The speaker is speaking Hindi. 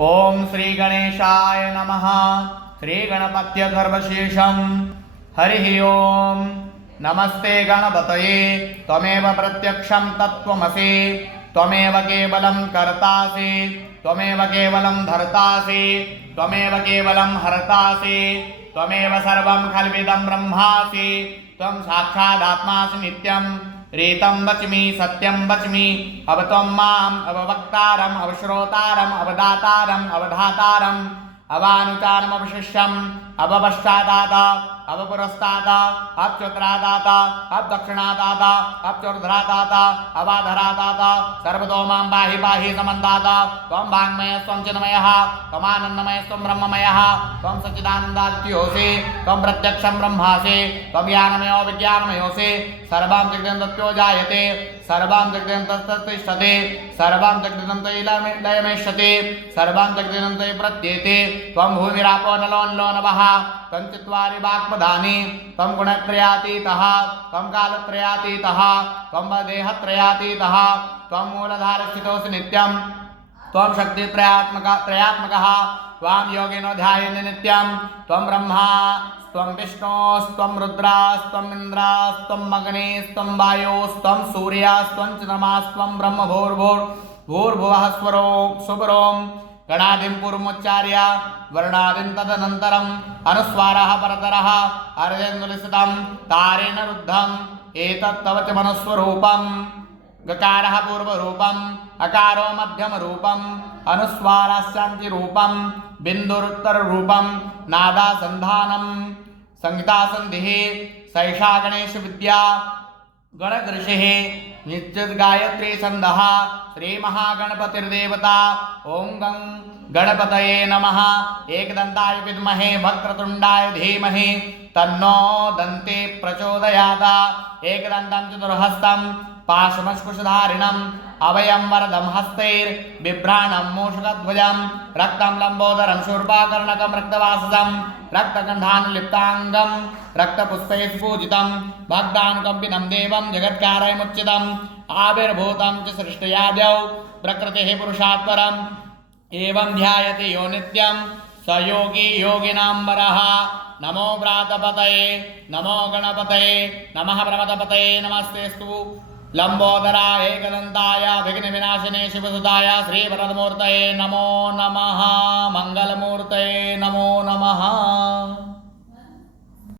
ओम श्री गणेशाय नमः। श्री गणपत्य सर्वशेषम। हरि ओम। नमस्ते गणपतये। त्वमेव प्रत्यक्षं तत्त्वमसि। त्वमेव केवलं कर्तासि। त्वमेव केवलं धर्तासि। त्वमेव केवलं हर्तासि। त्वमेव सर्वं खल्विदं ब्रह्मासि। त्वं साक्षादात्मासि नित्यं। रीतं वच्मि सत्यं वच्मि। अब त्वं माम् अववक्तारम् अवश्रोतारम् अवदातारम् अवधातारम् अवानुचारम् अवशिष्यम् अवपश्चादात अवपुरस्ताद अच्युत्रादात अदक्षिणादात अच्युर्ध्रादात अवाधरादात सर्वतो मां पाहि पाहि समन्दात। त्वं वाङ्मयस्त्वं चिन्मयः त्वमानन्दमयस्त्वं ब्रह्ममयः त्वं सच्चिदानन्दादित्योऽसि त्वं प्रत्यक्षं ब्रह्मासि त्वं ज्ञानमयो विज्ञानमयोऽसि। सर्वं जगदं तत्त्वो जायते सर्वं जगदं तत्तिष्ठते सर्वं जगदं लयमेष्यते सर्वं जगदं प्रत्येते। त्वं भूमिरापो नलो नलो नभः त्वं चत्वारि वाक्पदानि त्वं गुणत्रयातीतः त्वं कालत्रयातीतः त्वं देहत्रयातीतः त्वं मूलधारस्थितोऽसि नित्यं त्वं शक्तित्रयात्मकः त्वां योगिनो ध्यायन्ति नित्यं। त्वं ब्रह्मा त्वं विष्णोस्त्वं रुद्रास्त्वं इन्द्रास्त्वं अग्निस्त्वं वायुस्त्वं सूर्यास्त्वं चन्द्रमास्त्वं ब्रह्म भूर्भुवः स्वरों गणादिं पूर्वमुच्चार्य वर्णादिं तदनन्तरम् अनुस्वारः परतरः अर्धेन्दुलिसितं तारेण रुद्धम् एतत् तव च मनुस्वरूपम्। गकारः पूर्वरूपम् अकारो मध्यमरूपम् अनुस्वाराश्चान्तिरूपम् बिन्दुरुत्तररूपम् नादासन्धानम् संहितासन्धिः सैषा गणेशविद्या गणऋषिः नित्यगायत्री छन्दः श्रीमहागणपतिर्देवता। ओं गं गणपतये नमः। एकदन्ताय विद्महे वक्रतुण्डाय धीमहि तन्नो दन्ते प्रचोदयात्। एकदन्तं चतुर्हस्तं पाशमस्कुशधारिणम् अभयं वरदं हस्तैर्बिभ्राणं मूषकध्वजं रक्तं लम्बोदरं शूर्पाकर्णकं रक्तवाससं रक्तगन्धानुलिप्ताङ्गं रक्तपुष्पैः पूजितं भक्तानुकम्पितं देवं जगत्कारयमुच्चितम् आविर्भूतं च सृष्टयाद्यौ प्रकृतिः पुरुषात् परम् एवं ध्यायते यो नित्यं स योगी योगिनां वरः। नमो व्रातपतये नमो गणपतये नमः प्रमदपतये नमस्तेस्तु लंबोदराय एकदन्ताय विघ्नविनाशिने शिवसुताय श्रीवरदमूर्तये नमो नमः। मंगलमूर्तये नमो नमः।